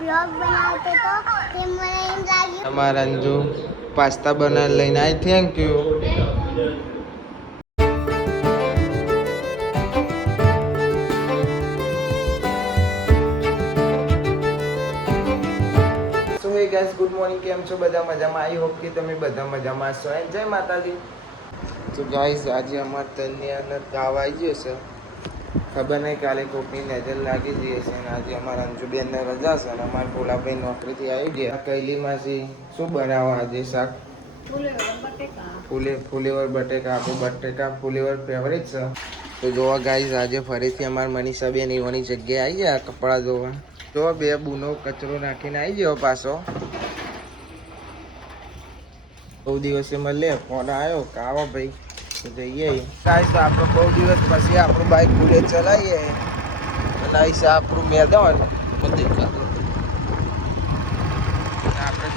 Blog બનાવતો તો તે મને એમ લાગ્યું અમારા અંજુ પાસ્તા બનાવી લઈને આવી. Thank you. Guys good morning, કેમ છો બધા? મજામાં? આઈ હોપ કે તમે બધા મજામાં છો. જય માતાજી. તો ગાઈસ આજે અમાર તની અંદર ગાવ આવી ગયો છે. ખબર નહીં કાલે કોકની નજર લાગી જઈએ છે અને આજે અમારા અંજુબેનને રજા છે અને અમારા ભોલાભાઈ નોકરીથી આવી ગયા. કૈલીમાંથી શું બનાવવા આજે શાક? ફુલેવર બટેકા. આપણું બટેકા ફુલેવર ફેવરેટ છે. તો જોવા ગાઈસ આજે ફરીથી અમારા મનીષાબેન એવાની જગ્યાએ આવી ગયા કપડાં ધોવા. જો બે બૂનો કચરો નાખીને આવી ગયો પાછો. બહુ દિવસે મળે ફોન આવ્યો કે આવો ભાઈ જઈએ ગાઈસ. આપણે બહુ દિવસ પછી આપણું બાઇક ખુલે ચલાવીએ અને અહીં આપણું મેદાન આપણે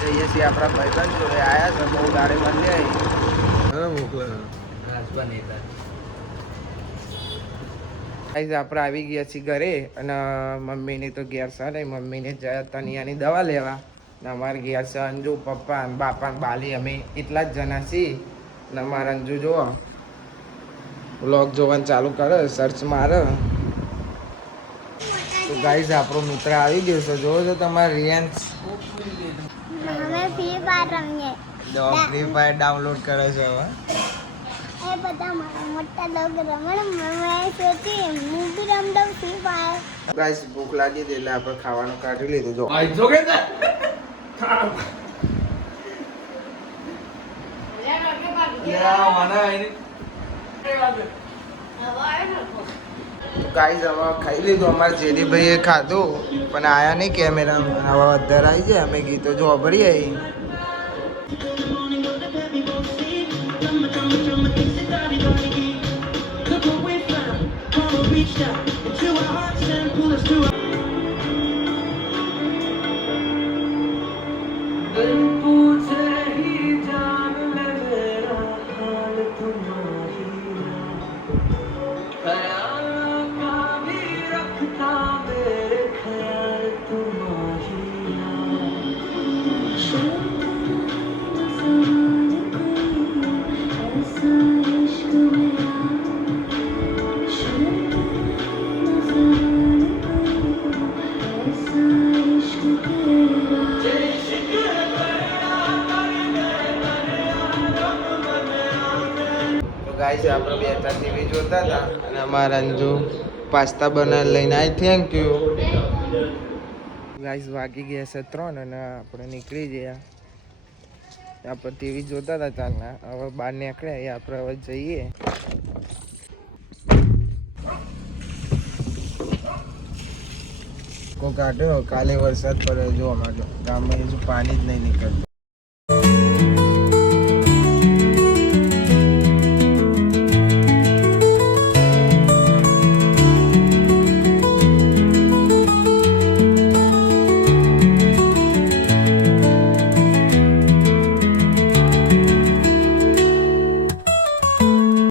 જઈએ છીએ આપણા ભાઈબંધ જોડે. આવ્યા છે બહુ ગાડી મળે આપણે આવી ગયા છીએ ઘરે અને મમ્મીની તો ઘેર છે નહીં. મમ્મીને જયા તનિયાની દવા લેવા ને અમારે ઘેર છે અંજુ, પપ્પા, બાપા, બાલી, અમે એટલા જ જણા છીએ. ને અમારા અંજુ જુઓ વ્લોગ જોવાનું ચાલુ કરે, સર્ચ મારે. તો ગાઈઝ આપણો મિત્ર આવી ગયો છે. જોવો છો તમારે રિયાન્સ અમે ફ્રી ફાયર રમીએ. ફ્રી ફાયર ડાઉનલોડ કરે છે હવે. એ બધા મોટા લોકો રમણ મેં સોચી હું બી રમ દઉં ફ્રી ફાયર. ગાઈઝ ભૂખ લાગી હતી એટલે આપણે ખાવાનું કાઢી લીધું. જો ગાઈઝ હવે ખાઈ લીધું. અમારે જેડીભાઈએ ખાધું પણ આયા નહીં કેમેરા. હવે અત્યારે આવી જાય અમે ગીતો જો ભરીએ. ગાઈસ આપણે બેઠા ટીવી જોતા હતા અને અમારા અંજુ પાસ્તા બનાવી લઈને આવી. Thank you. ગાઈસ વાગી ગયા છે 3 અને આપણે નીકળી ગયા. આપણે ટીવી જોતા હતા ચાલના. હવે બહાર નીકળ્યા આપણે હવે જઈએ. કો કાઢ્યો કાલે વરસાદ પડ્યો જો અમારે ગામમાં હજુ પાણી જ નહીં નીકળતું.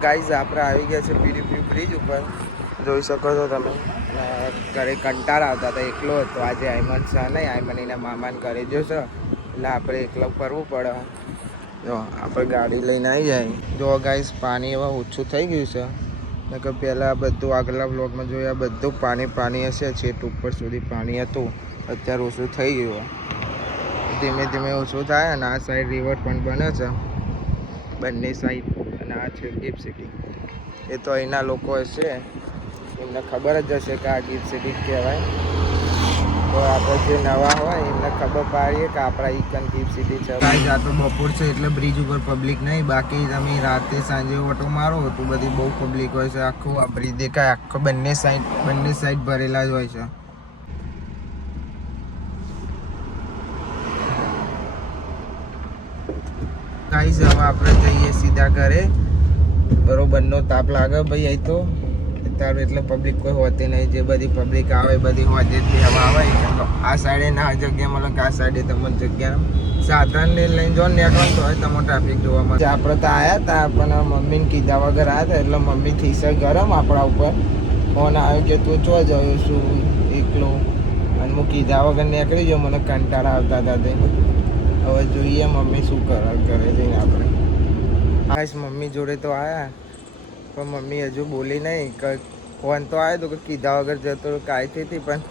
ગાઈઝ આપણે આવી ગયા છે પીડીપી બ્રિજ ઉપર. જોઈ શકો છો તમે. ઘરે કંટાળ આવતા હતા, એકલો હતો. આજે આયમન છે નહીં, આયમન એના મામાને ઘરે જોશે એટલે આપણે એકલો ફરવું પડે. જો આપણે ગાડી લઈને આવી જાય. જો ગાઈઝ પાણી હવે ઓછું થઈ ગયું છે. ને કે પહેલાં બધું આગલા બ્લોગમાં જોયા બધું પાણી હશે. છેક ઉપર સુધી પાણી હતું, અત્યારે ઓછું થઈ ગયું. ધીમે ધીમે ઓછું થાય અને આ સાઈડ રિવર પણ બને છે બંને સાઈડ. અને આ છે ગિફ્ટ સિટી. એ તો અહીંના લોકો હશે એમને ખબર જ હશે કે આ ગિફ્ટ સિટી કહેવાય. તો આપણે જે નવા હોય એમને ખબર પાડીએ કે આપણા ઈકન ગિફ્ટ સિટી છે. ગાઈઝ આ તો બપોર છે એટલે બ્રિજ ઉપર પબ્લિક નહીં. બાકી તમે રાતે સાંજે ઓટો મારો તો બધી બહુ પબ્લિક હોય છે. આખું આ બ્રિજ દેખાય, આખો બંને સાઈડ ભરેલા જ હોય છે. ગાઈઝ હવે આપણે જઈએ સીધા ઘરે. બરોબરનો તાપ લાગે ભાઈ. અહીં તો અત્યારે એટલે પબ્લિક કોઈ હોતી નહીં. જે બધી પબ્લિક આવે બધી હોતી જ હવે આવે. આ સાઈડે ના જગ્યા મળે કે આ સાઈડે તમને જગ્યા સાધનને લઈને જો નીકળો તો હોય તમને ટ્રાફિક જોવા મળે. આપણે તો આવ્યા હતા પણ મમ્મીને કીધા વગર આવ્યા હતા એટલે મમ્મી થઈ છે ગરમ આપણા ઉપર. ફોન આવ્યો કે તું ચો જયો છું એકલો અને હું કીધા વગર નીકળી ગયો, મને કંટાળા આવતા હતા તે. હવે જોઈએ મમ્મી શું કરે જઈને આપણે. હા મમ્મી જોડે તો આવ્યા પણ મમ્મી હજુ બોલી નહીં. ફોન તો આવ્યો તો કે કીધા વગર જતો કાંઈ થઈ હતી, પણ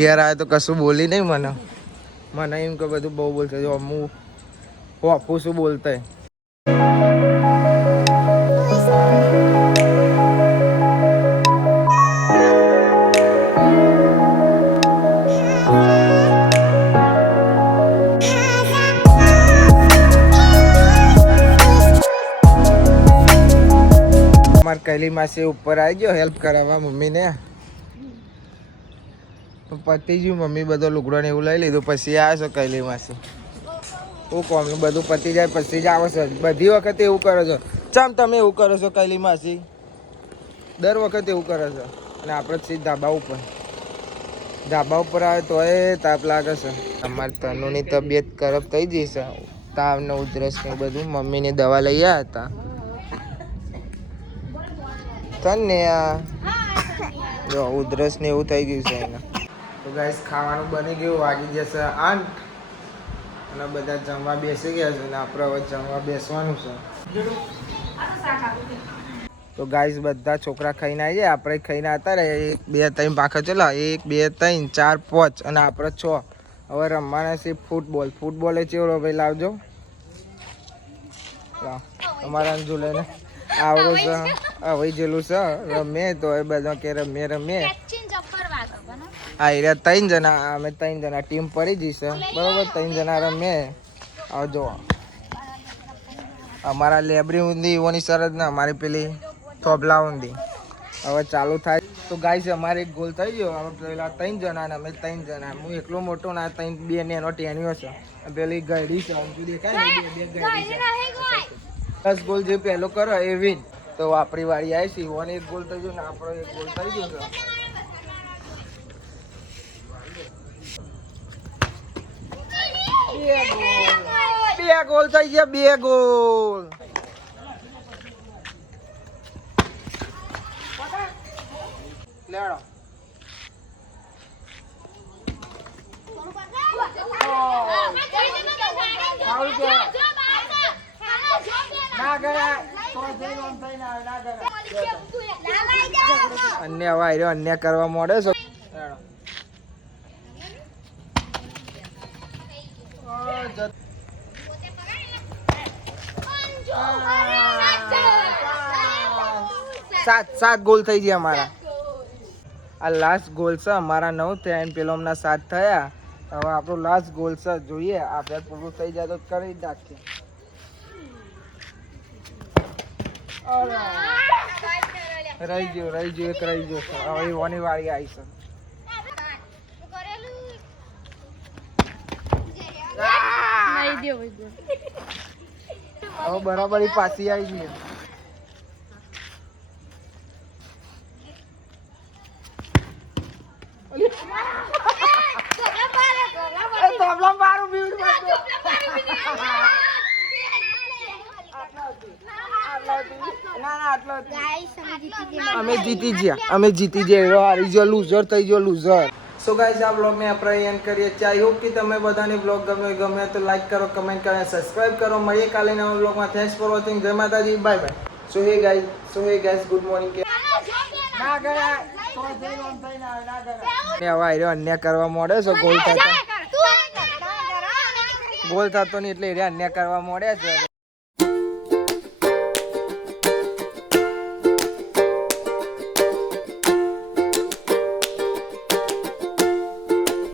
ઘેર આવ્યો તો કશું બોલી નહીં મને એમ કે બધું બહુ બોલશે. જો હું આપું શું બોલતા કૈલી માસી ઉપર આવી ગયો હેલ્પ કરાવવા મમ્મીને. પતી ગયું, મમ્મી બધો લુગડો ને એવું લઈ લીધું. પછી આવે છે કૈલી માસી. હું કોમનું બધું પતી જાય પછી જ આવો છો. બધી વખતે એવું કરો છો. ચમ તમે એવું કરો છો કૈલી માસી? દર વખતે એવું કરો છો. અને આપણે સીધા ધાબા ઉપર આવે તો એ તાપ લાગે છે. અમારી તનુની તબિયત ખરાબ થઈ ગઈ છે, તાવ ને ઉધરસ ને બધું. મમ્મીની દવા લઈ આવ્યા હતા. તને જો ઉધરસ ને એવું થઈ ગયું છે એને. તો ગાઈસ ખાવાનું બની ગયું, વાગી જશે 8 અને બધા જમવા બેસી ગયા છે અને આપણે હવે જમવા બેસવાનું છે. તો ગાઈસ બધા છોકરા ખાઈને આવી જાય, આપણે ખાઈને હતા રે 1 2 3 પાખા ચલા 1 2 3 4 5 અને આપણે 6. હવે રમવાના છે ફૂટબોલ એ ચેવડો ભાઈ લાવજો. અમારા ઝૂલેને આવડું છે હવે જેલું છે રમે તો એ બધા કે રમે. હા એ 3 જણા, અમે 3 જણા ટીમ પડી જઈશે બરોબર. 3 જણા રમે. આવજો. અમારા લેબરી ઊંધી એવોની શરત ને અમારી પેલી થોભલા ઊંધી. હવે ચાલુ થાય તો ગાઈસ અમારે એક ગોલ થઈ ગયો. અમે પેલા 3 જણા ને અમે 3 જણા. હું એકલો મોટો ના 2 ને એનો ટેનિયો છે. પેલી ગયડી છે હજુ દેખાય ને, 2 ગયડી છે. 10 ગોલ જે પહેલો કરો એ વિન. તો આપણી વાળી આવી છે. ઈવોને 1 ગોલ થઈ ગયો ને આપણો 1 ગોલ થઈ ગયો છે. બે ગોલ થઈ ગયા, 2 ગોલ. લેડો ના ગયા અન્ય હવે આર્યો અન્ય કરવા મળે છે. સાત ગોલ થઈ ગયા અમારા. આ લાસ્ટ ગોલ છે અમારા 9 થયા અને પેલો હમણાં 7 થયા. હવે આપણો લાસ્ટ ગોલ છે, જોઈએ આપણે પૂરું થઈ જાય તો કરી જ નાખીએ. રહી ગયો એક રહી ગયો છે. હવે એવાની વાળી આવી છે. હવે બરાબર પાછી આવી ગઈ. અમે જીતી ગયા. હારી ગયો, લૂઝર થઈ ગયો લૂઝર. સો ગાઈસ આ બ્લોગ ને આપણે એન્ડ કરીએ. આઈ હોપ કે તમે બધાને બ્લોગ ગમે તો લાઈક કરો, કમેન્ટ કરો, સબસ્ક્રાઇબ કરો. મળીએ કાલે નવા બ્લોગમાં. Thanks for watching. જય માતાજી, બાય બાય. સો હે ગાઈસ ગુડ મોર્નિંગ. ના ગયા હવે આર્યો અન્ય કરવા મળે છે. ગોલ થતો નહીં એટલે અન્ય કરવા મળે છે.